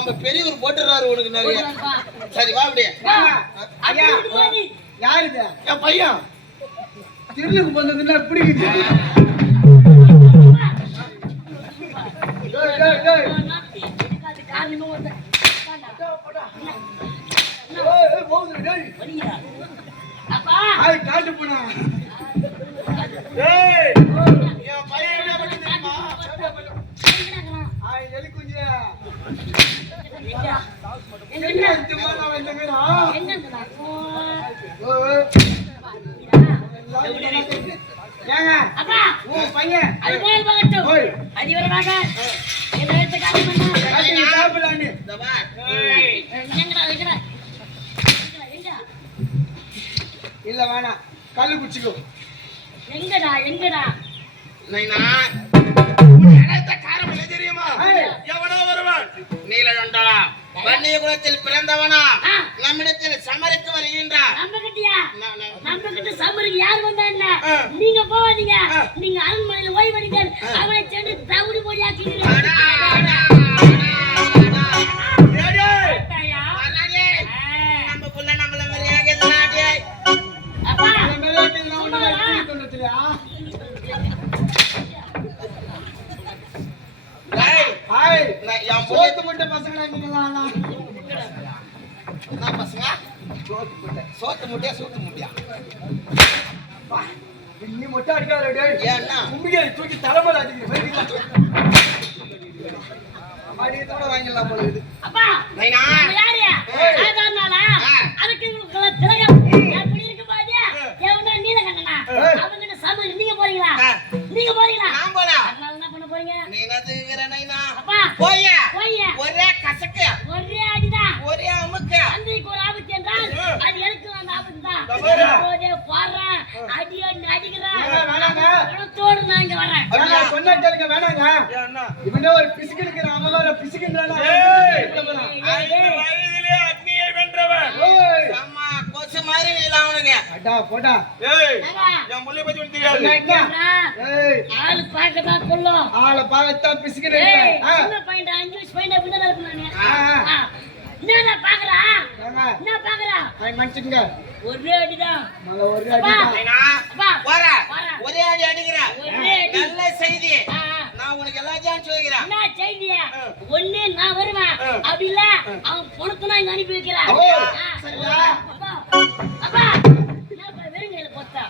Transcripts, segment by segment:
நம்ம பெரியவர் போட்டுறாரு உனக்கு நிறைய. சரி வா அப்படியே. ஐயா யாரு இது? என் பையன் திருளுக்கு வந்ததுன்னா பிடிக்குது. காட்டு போனா என் பையன் என்ன பண்ணி தெரியுமா? எலி குஞ்சு பையன் இல்ல வேணாம் கல்லு குச்சிக்கோ. எங்கடா எங்கடா தெரியுமா? எவனோ வருவான் நீலகண்டனா வன்னிய குலத்தில் பிறந்தவனா நம்மிடத்தில் சமருக்கு வருகின்றார். நம்ம கிட்ட சமருக்கு யார் வந்தா என்ன? நீங்க போவாதீங்க. நீங்க அரண்மனையில் ஓய்வெடுங்கள். அவனை சென்று தகுதி மொழியாக்கிறீர்கள். சோத்து முட்டியா சூத்து முட்டியா நீ மட்டும் அடிக்காத. ஏன்னா கும்பிகை தூக்கி தலைமையில அடிக்கிறோட வாங்கிடலாம் போல இது. அப்பா யாரு அதுக்கு எப்படி இருக்கு பாரு. எவனா நீலகண்டனா அவங்க சமூக நீங்க போறீங்களா? நீங்க போறீங்களா? நான் போல. அதனால என்ன பண்ண போறீங்க? நீ என்னதுங்கற நைனா? அப்பா போயா போயா ஒரே கசக்கு ஒரே அடிதான் ஒரே அமுக்கு. அன்றைக்கு ஒரு ஆபத்து என்றால் அது எனக்கு அந்த ஆபத்து தான். போதே போறேன் அடி அடிக்கிறேன். பணத்தோடு நான் இங்க வரேன். சொன்னா கேளுங்க வேணாங்க. இவனே ஒரு பிசுக்கு இருக்கிறான். அவன் வேற பிசுக்குன்றானா? வயதிலே அக்னியை வென்றவன். அம்மா கொசு மாதிரி நீ அவனுக்கு. அடா போடா. என் முள்ளை பத்தி உனக்கு தெரியாது. ஆளு பார்க்கதான் கொள்ளும். ஆளை பார்க்கத்தான் பிசுக்குன்னு இருக்கான். சின்ன பையன் 5 வயசு பையன் அப்படிதான் இருப்பேன் நானு. என்ன பாக்குறா? என்ன பாக்குறா? மனுஷங்க ஒரே அடிதான். ஒரே அடிதான். ஒரே அடி அடிக்கிற. நல்ல செய்தி. நான் உனக்கு எல்லா சான்ஸ் சொல்லிக்கிறேன். என்ன செய்தியா? ஒண்ணே நான் வருவேன். அப்படி இல்ல அவன் பொணத்தை நான் இங்க அனுப்பி வைக்கிறேன். அப்பா என்ன வெறுங்கையில போட்டா?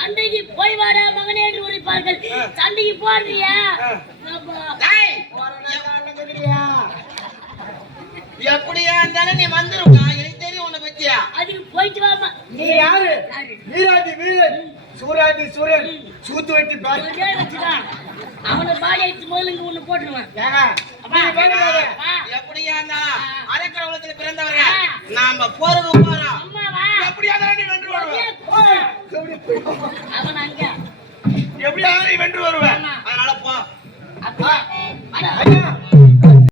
சண்டைக்கு போய் வாடா மகனே என்று உரைப்பார்கள். சண்டைக்கு போறியா? எப்படியா இருந்தாலும் நீ வந்துருக்கா? எனக்கு தெரியும் உன்னை பத்தியா. அதுக்கு போயிட்டு வாமா. நீ யாரு? வீராதி வீரன் சூராதி சூரன் சூத்து வெட்டி பாரு. அவனை பாடி அடிச்சு முதல்ல இங்க ஒண்ணு போட்டுருவான். எப்படியா இருந்தாலும் அரக்கர குலத்தில் பிறந்தவர்கள் நாம போறது